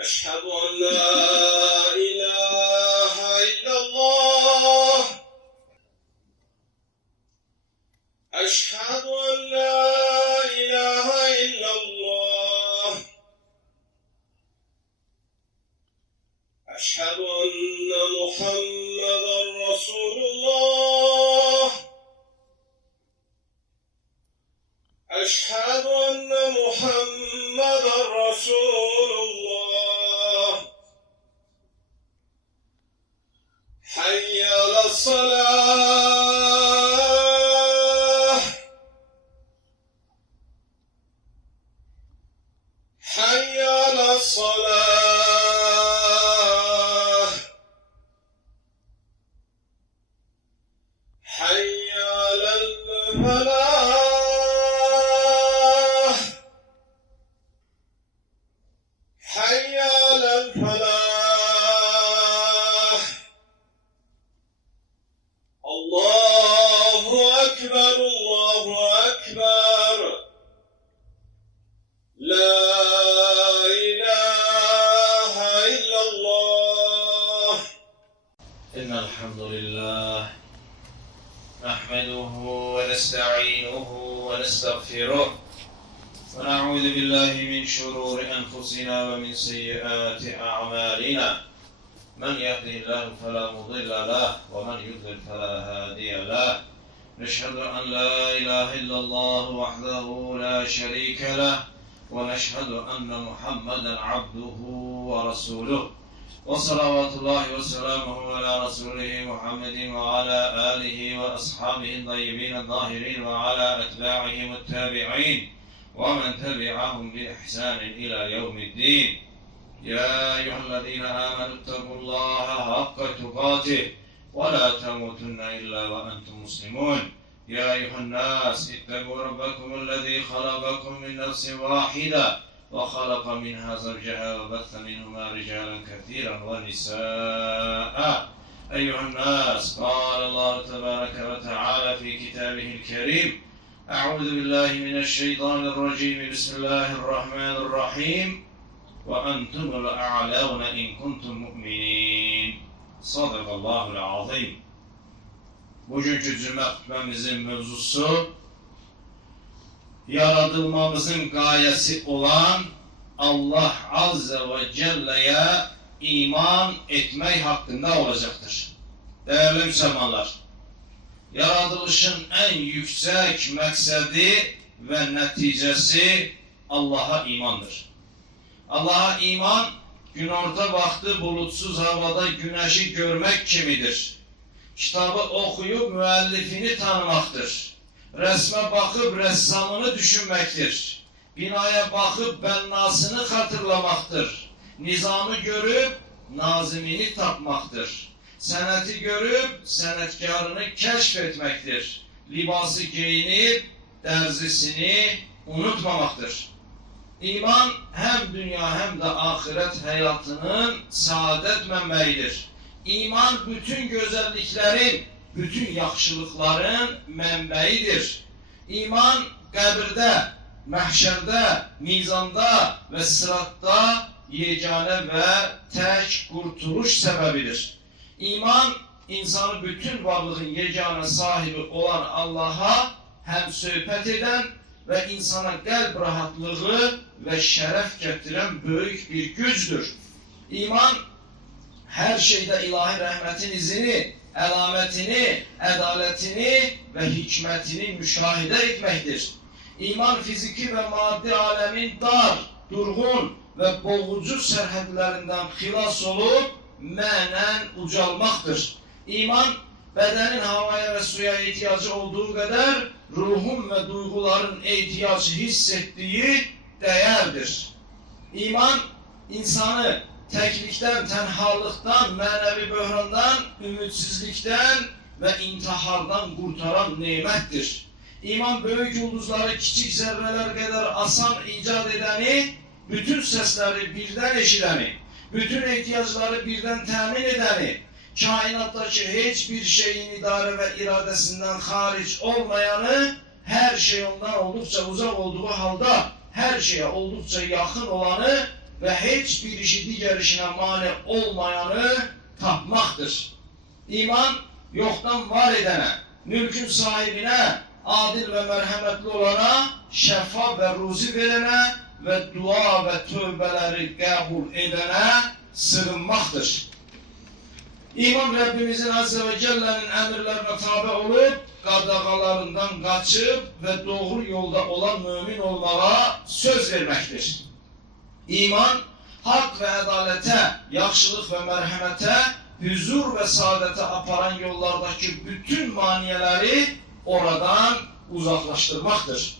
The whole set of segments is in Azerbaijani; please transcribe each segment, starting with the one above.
أشهد أن لا إله إلا الله. أشهد أن لا إله إلا الله. أشهد أن محمدا رسول الله. أشهد أن محمدا رسول الله. حي على الصلاة. حي على الصلاة. حي على الفلاح. حي على الفلاح. الله أكبر الله أكبر. لا إله إلا الله. إن الحمد لله نحمده ونستعينه ونستغفره ونعوذ بالله من شرور أنفسنا ومن سيئات أعمالنا. من يهده الله فلا مضل له ومن يضلل فلا هادي له. نشهد أن لا إله إلا الله وحده لا شريك له ونشهد أن محمدا عبده ورسوله وصلوات الله وسلامه على رسوله محمد وعلى آله وأصحابه الطيبين الطاهرين وعلى أتباعهم التابعين ومن تبعهم بإحسان إلى يوم الدين. يا أيها الذين آمنوا اتقوا الله حق تقاته ولا تموتن إلا وأنتم مسلمون. يا أيها الناس اتقوا ربكم الذي خلقكم من نفس واحدة وخلق منها زوجها وبث منهما رجالا كثيرا ونساء. أيها الناس قال الله تبارك وتعالى في كتابه الكريم: أعوذ بالله من الشيطان الرجيم. بسم الله الرحمن الرحيم. وأنتم الأعلون إن كنتم مؤمنين. صدق الله العظيم. Bugünkü cümle hutbemizin mevzusu yaratılmamızın gayesi olan Allah Azze ve Celle'ye iman etmek hakkında olacaktır. Değerli Müslümanlar, yaratılışın en yüksek məqsədi ve neticesi Allah'a imandır. Allah'a iman, günorta vakti bulutsuz havada güneşi görmek kimidir. Kitabı okuyup müellifini tanımaktır. Resme bakıp ressamını düşünmektir. Binaya bakıp bennasını hatırlamaktır. Nizamı görüp nazimini tapmaktır. Seneti görüp senetkarını keşfetmektir. Libası giyinip derzisini unutmamaktır. İman hem dünya hem de ahiret hayatının saadet mənbəyidir. İman bütün güzelliklerin, bütün yaxşılıkların mənbəyidir. İman qəbirdə, məhşərdə, mizanda ve sıratda yegane ve tek kurtuluş sebebidir. İman, insanı bütün varlığın yegane sahibi olan Allah'a hem söhbət eden ve insana qəlb rahatlığı ve şərəf getiren büyük bir gücdür. İman, her şeyde ilahi rahmetin izini, elametini, adaletini ve hikmetini müşahede etmektir. İman fiziki ve maddi alemin dar, durgun ve boğucu sərhədlərindən xilas olup mənen ucalmaktır. İman, bedenin havaya ve suya ihtiyacı olduğu kadar ruhun ve duyguların ihtiyacı hissettiği değerdir. İman, insanı teklikten, tenhalıktan, manevi böhrandan, ümitsizlikten ve intihardan kurtaran nimettir. İman büyük yıldızları küçük zerreler kadar asan icat edeni, bütün sesleri birden eşideni, bütün ihtiyaçları birden temin edeni, kainattaki hiçbir şeyin idare ve iradesinden hariç olmayanı, her şey ondan oldukça uzak olduğu halde her şeye oldukça yakın olanı ve heç bir işi diğer işine mani olmayanı tapmaktır. İman yoktan var edene, mülkün sahibine, adil ve merhametli olana, şefa ve ruzi verene ve dua ve tövbeleri kabul edene sığınmaktır. İman Rabbimizin Azze ve Celle'nin emirlerine tabi olup, qadağalarından kaçıp ve doğru yolda olan mümin olmağa söz vermektir. İman, hak ve adalete, yaxşılıq ve merhamete, huzur ve saadete aparan yollardaki bütün maniyeleri oradan uzaklaştırmaktır.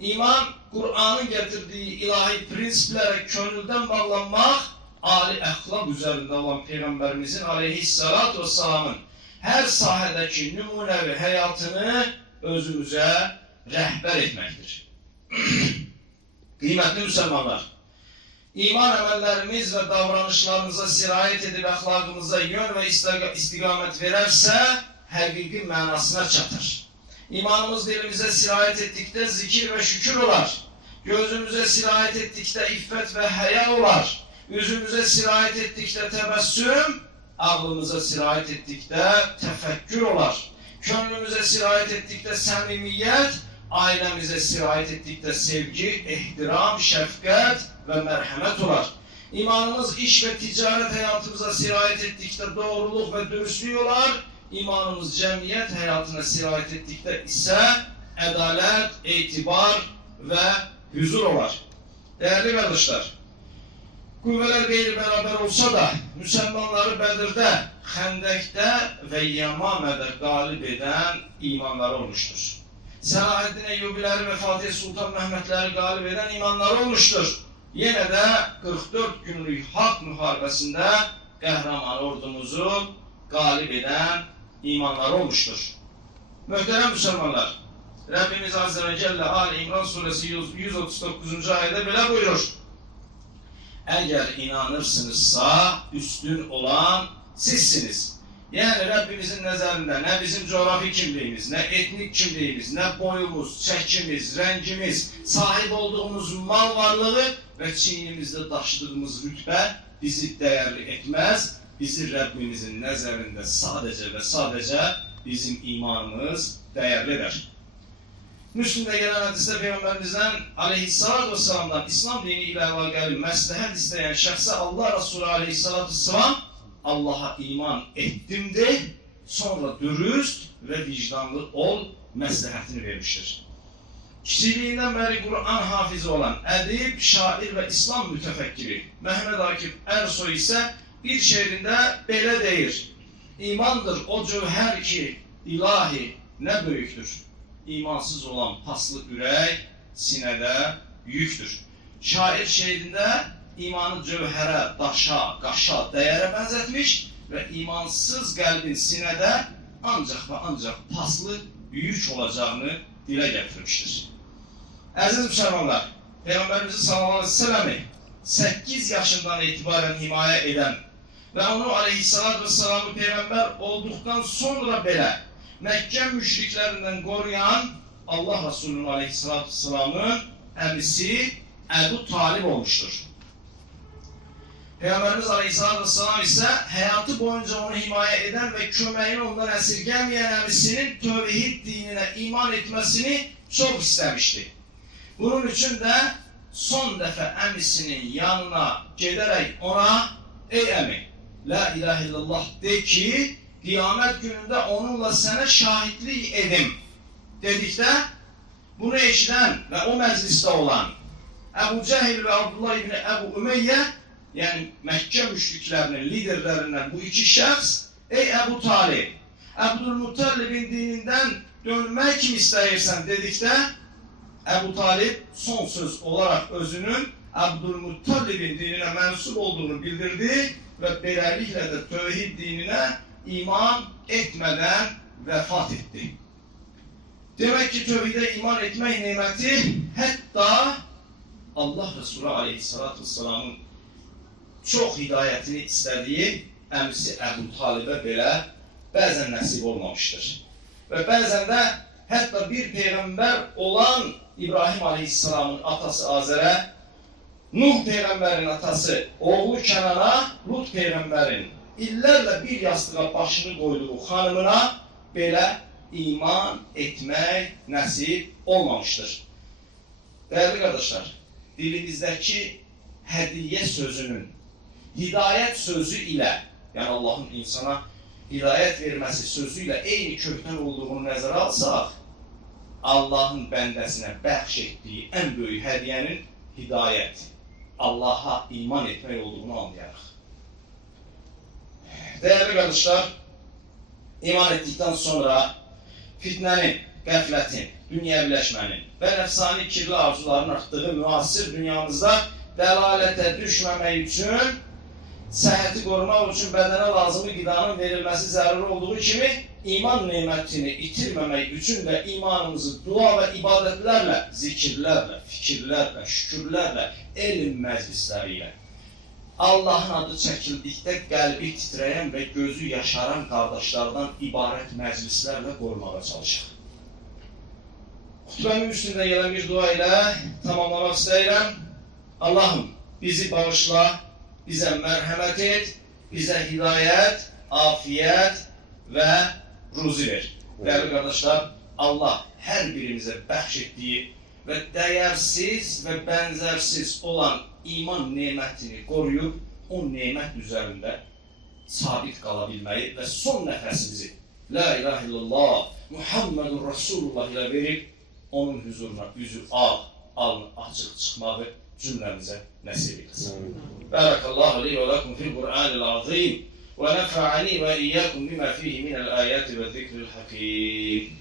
İman, Kur'an'ın getirdiği ilahi prinsiplere könülden bağlanmak, âli əxlaq üzerinde olan Peygamberimizin aleyhissalatu vesselamın her sahədəki nümunəvi həyatını özümüze rəhbər etmektir. Kıymetli Müslümanlar, iman əməllərimiz ve davranışlarımıza sirayet edip əxlaqımıza yön ve istiqamət verərsə, həqiqi mənasına çatır. İmanımız dilimize sirayet ettikdə zikir ve şükür olar. Gözümüze sirayet ettikdə iffət ve həya olar. Yüzümüze sirayet ettikdə təbəssüm, ağlımıza sirayet ettikdə tefekkür olar. Könlümüze sirayet ettikdə səmimiyyət, ailemize sirayet ettikdə sevgi, ehtiram, şefkat ve merhamet olar. İmanımız iş ve ticaret hayatımıza sirayet ettikdə doğruluk ve dürüstlük olar. İmanımız cemiyet hayatına sirayet ettikdə ise adalet, itibar ve huzur olar. Değerli kardeşler, kuvveler gayri beraber olsa da Müslümanları Bedir'de, Hendek'te ve Yemame'de galip eden imanları olmuştur. Selahaddin Eyyubileri ve Fatih Sultan Mehmetleri galip eden imanları olmuştur. Yine de 44 günlük Hak Muharebesi'nde kahraman ordumuzu galip eden imanları olmuştur. Muhterem Müslümanlar, Rabbimiz Azze ve Celle Ali İmran Suresi 139. ayette böyle buyurur. Eğer inanırsınızsa üstün olan sizsiniz. Yani Rabbimizin nazarında ne bizim coğrafi kimliğimiz, ne etnik kimliğimiz, ne boyumuz, çekimiz, rengimiz, sahip olduğumuz mal varlığı ve çiğnimizde taşıdığımız rütbe bizi değerli etmez. Bizi Rabbimizin nazarında sadece ve sadece bizim imanımız değerlidir. Müslüm'de gelen hadiste Peygamberimizden aleyhissalatü vesselam'dan İslam dini ile alakalı məsləhət isteyen şəxsə Allah Resulü aleyhissalatü vesselam Allah'a iman ettim de sonra dürüst ve vicdanlı ol məsləhətini vermiştir. Kişiliğinden beri Kur'an hafizi olan edip, şair ve İslam mütefekkiri Mehmet Akif Ersoy ise bir şehrinde belə deyir. İmandır o cövher ki ilahi ne büyüktür. İmansız olan paslı ürək sinədə yüktür. Şair şehrinde imanı cövherə, daşa, qaşa, dəyərə bənzətmiş və imansız qəlbin sinədə ancaq və ancaq paslı yük olacağını dilə gətirmişdir. Əziz müsəlmanlar, Peyğəmbərimizi sallallahu aleyhi ve sellem'i 8 yaşından itibaren himaye eden ve onu aleyhissalatü vesselam'ı Peyğəmbər olduktan sonra belə Məkkə müşriklerinden koruyan Allah Resulü'nün aleyhissalatü vesselam'ın əmisi Ebu Talib olmuştur. Peygamberimiz aleyhissalatü vesselam ise hayatı boyunca onu himaye eden ve kömeğini ondan esirgemeyen əmisinin tövhid dinine iman etmesini çok istemişti. Bunun için de son defa əmisinin yanına giderek ona ey əmi la ilahe illallah de ki kıyamet gününde onunla sana şahitlik edim dedikdə bunu eşiden ve o mecliste olan Ebu Cehil ve Abdullah İbni Ebu Ümeyye yani Mekke müşriklerinin liderlerinden bu iki şəxs ey Ebu Talib Abdülmuttalib'in dininden dönmek mi istəyirsən dedikdə Ebu Talib son söz olarak özünün Abdülmuttalib'in dinine mensup olduğunu bildirdi ve beləliklə de tövhid dinine iman etmeden vefat etti. Demek ki tövhide iman etme nimeti hatta Allah Resulü aleyhissalatü vesselam'ın çok hidayetini istediği əmsi Ebu Talib'e belə bəzən nəsib olmamıştır. Ve bəzən de hatta bir peygamber olan İbrahim aleyhisselamın atası Azərə Nuh peyğəmbərin atası oğlu Kənana Lut peyğəmbərin illərlə bir yastığa başını qoyduğu xanımına belə iman etmək nəsib olmamışdır. Dəyərli qardaşlar, dilimizdəki hədiyyə sözünün hidayət sözü ilə, yəni Allahın insana hidayət verməsi sözü ilə eyni kökdən olduğunu nəzərə alsaq, Allahın bəndəsinə bəxş etdiyi ən böyük hədiyyənin hidayət, Allaha iman etmək olduğunu anlayarıq. Dəyərli qardaşlar, iman etdikdən sonra fitnənin, qəflətin, dünyəviləşmənin və nəfsani kirli arzuların artdığı müasir dünyamızda dəlalətə düşməmək üçün, səhhəti qorumaq üçün bədənə lazımlı qidanın verilməsi zəruri olduğu kimi, iman nemətini itirməmək üçün də imanımızı dua və ibadətlərlə, zikirlərlə, fikirlərlə, şükürlərlə, elm məclisləri ilə, Allahın adı çəkildikdə qəlbi titrəyən və gözü yaşaran qardaşlardan ibarət məclislərlə qorumağa çalışaq. Xütbəmin üstündə gələn bir dua ilə tamamlamaq istəyirəm. Allahım, bizi bağışla, bizə mərhəmət et, bizə hidayət, afiyət və ruzi ver. Dəyərli qardaşlar, Allah hər birimizə bəxş etdiyi və dəyərsiz və bənzərsiz olan iman nemətini qoruyub, o nemət üzərində sabit qala bilməyi və son nəfəsimizi La ilahe illallah, Muhammedur Rasulullah ilə verib, onun huzuruna üzü ağ, alnı açıq çıxmağı cümləmizə nəsib etsin. Bərakallahu li və lakum fil Qur'anil azim və nəfa'ani və iyyəkum bimə fihi minəl ayəti və zikril hakim.